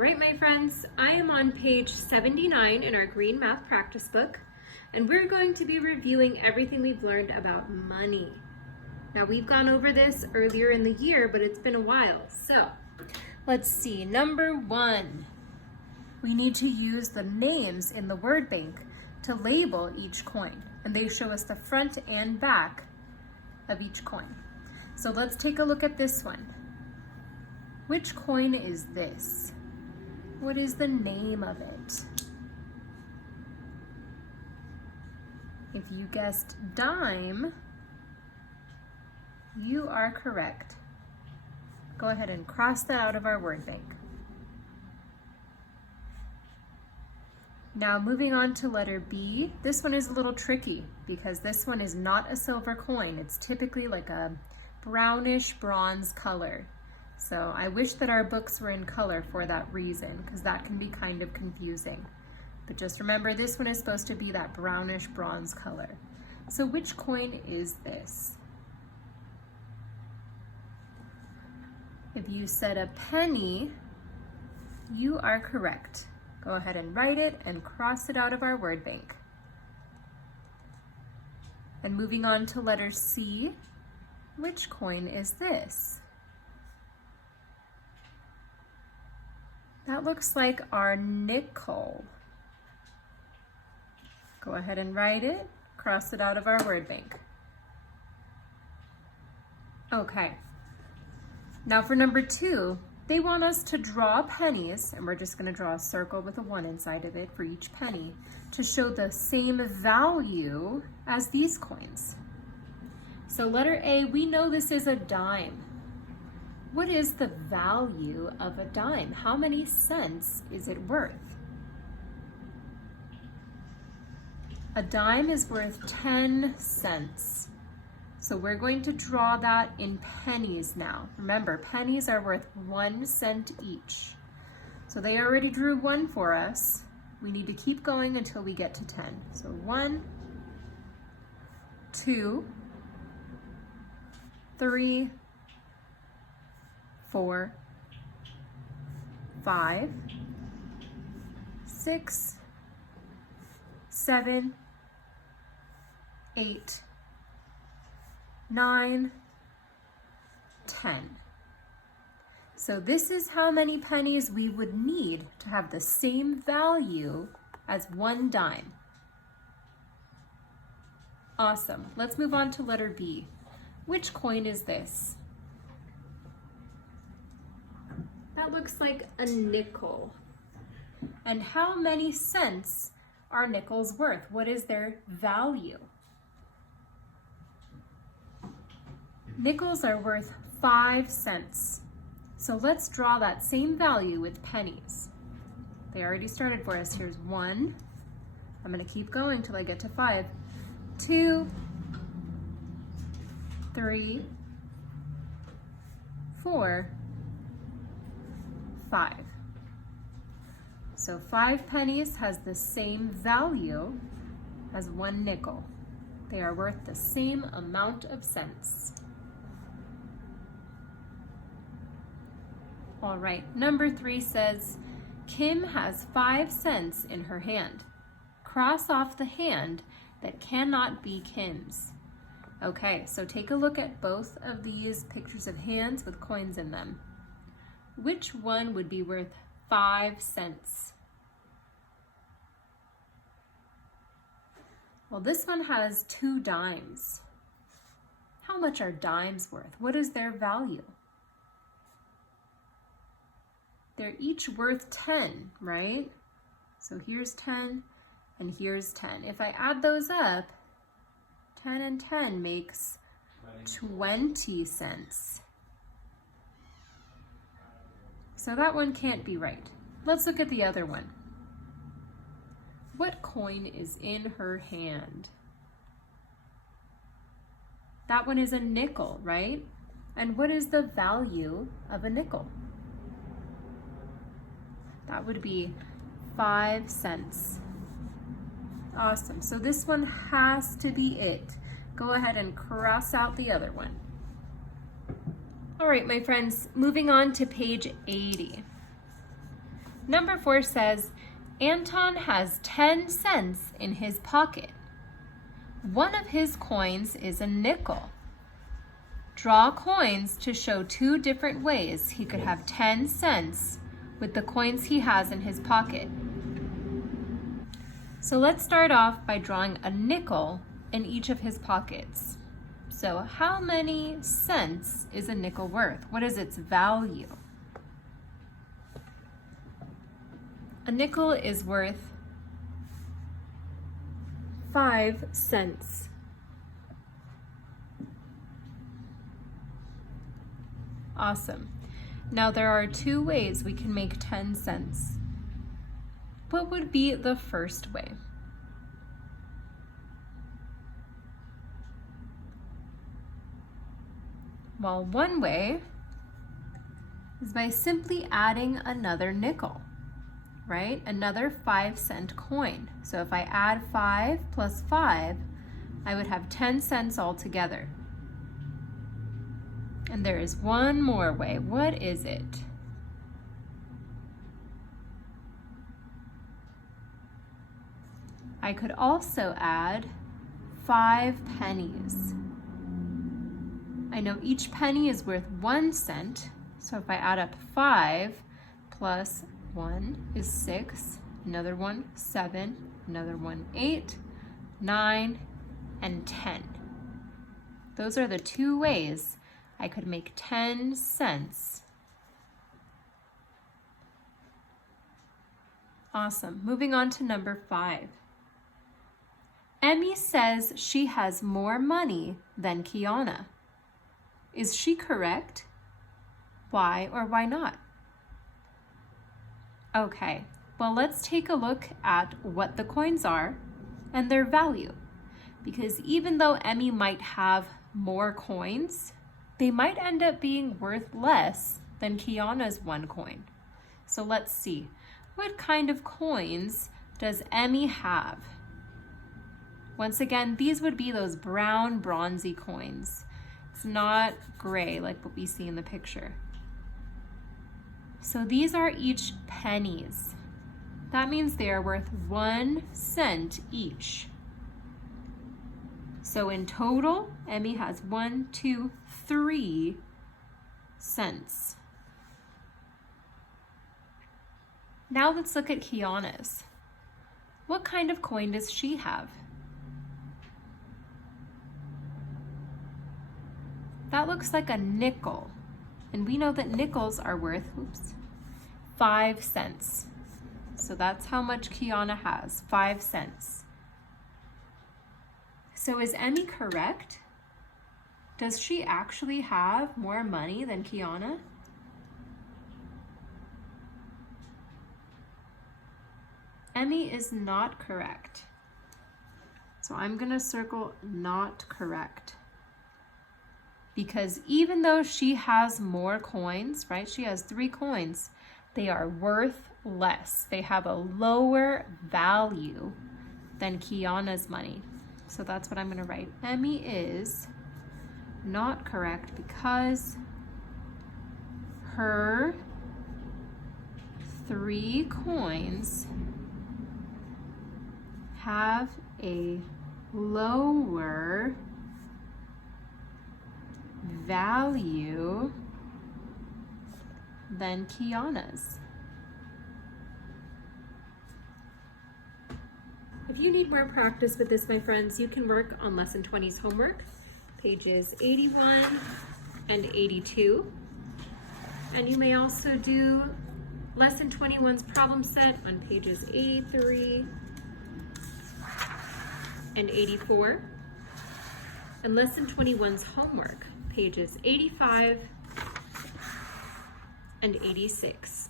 right, my friends, I am on page 79 in our green math practice book, and we're going to be reviewing everything we've learned about money. Now, we've gone over this earlier in the year, but it's been a while. So let's see. Number 1, we need to use the names in the word bank to label each coin, and they show us the front and back of each coin. So let's take a look at this one. Which coin is this? What is the name of it? If you guessed dime, you are correct. Go ahead and cross that out of our word bank. Now moving on to letter B, this one is a little tricky because this one is not a silver coin. It's typically like a brownish bronze color. So I wish that our books were in color for that reason, because that can be kind of confusing. But just remember, this one is supposed to be that brownish bronze color. So which coin is this? If you said a penny, you are correct. Go ahead and write it and cross it out of our word bank. And moving on to letter C, which coin is this? That looks like our nickel. Go ahead and write it, cross it out of our word bank. Okay, now for number 2, they want us to draw pennies, and we're just going to draw a circle with a 1 inside of it for each penny to show the same value as these coins. So letter A, we know this is a dime. What is the value of a dime? How many cents is it worth? A dime is worth 10 cents. So we're going to draw that in pennies now. Remember, pennies are worth 1 cent each. So they already drew 1 for us. We need to keep going until we get to 10. So 1, 2, 3, 4, 5, 6, 7, 8, 9, 10. So this is how many pennies we would need to have the same value as 1 dime. Awesome. Let's move on to letter B. Which coin is this? That looks like a nickel. And how many cents are nickels worth? What is their value? Nickels are worth 5 cents. So let's draw that same value with pennies. They already started for us. Here's 1. I'm going to keep going till I get to 5. 2, 3, 4, 5. So 5 pennies has the same value as 1 nickel. They are worth the same amount of cents. All right, number 3 says, Kim has 5 cents in her hand. Cross off the hand that cannot be Kim's. Okay, so take a look at both of these pictures of hands with coins in them. Which one would be worth 5 cents? Well, this one has 2 dimes. How much are dimes worth? What is their value? They're each worth 10, right? So here's 10 and here's 10. If I add those up, 10 and 10 makes 20 cents. So that one can't be right. Let's look at the other one. What coin is in her hand? That one is a nickel, right? And what is the value of a nickel? That would be 5 cents. Awesome. So this one has to be it. Go ahead and cross out the other one. All right, my friends, moving on to page 80. Number 4 says, Anton has 10 cents in his pocket. One of his coins is a nickel. Draw coins to show 2 different ways he could have 10 cents with the coins he has in his pocket. So let's start off by drawing a nickel in each of his pockets. So how many cents is a nickel worth? What is its value? A nickel is worth 5 cents. Awesome. Now there are 2 ways we can make 10 cents. What would be the first way? Well, one way is by simply adding another nickel, right? Another 5-cent coin. So if I add 5 plus 5, I would have 10 cents altogether. And there is one more way. What is it? I could also add 5 pennies. I know each penny is worth 1 cent, so if I add up 5 plus 1 is 6, another one 7, another one 8, 9, and 10. Those are the 2 ways I could make 10 cents. Awesome. Moving on to number 5. Emmy says she has more money than Kiana. Is she correct? Why or why not? Okay, well, let's take a look at what the coins are and their value. Because even though Emmy might have more coins, they might end up being worth less than Kiana's 1 coin. So let's see. What kind of coins does Emmy have? Once again, these would be those brown, bronzy coins. It's not gray like what we see in the picture. So these are each pennies. That means they are worth 1 cent each. So in total, Emmy has 1, 2, 3 cents. Now let's look at Kiana's. What kind of coin does she have? That looks like a nickel. And we know that nickels are worth, 5 cents. So that's how much Kiana has, 5 cents. So is Emmy correct? Does she actually have more money than Kiana? Emmy is not correct. So I'm gonna circle not correct. Because even though she has more coins, right? She has 3 coins, they are worth less. They have a lower value than Kiana's money. So that's what I'm gonna write. Emmy is not correct because her 3 coins have a lower value than Kiana's. If you need more practice with this, my friends, you can work on Lesson 20's homework, pages 81 and 82. And you may also do Lesson 21's problem set on pages 83 and 84. And Lesson 21's homework, pages 85 and 86.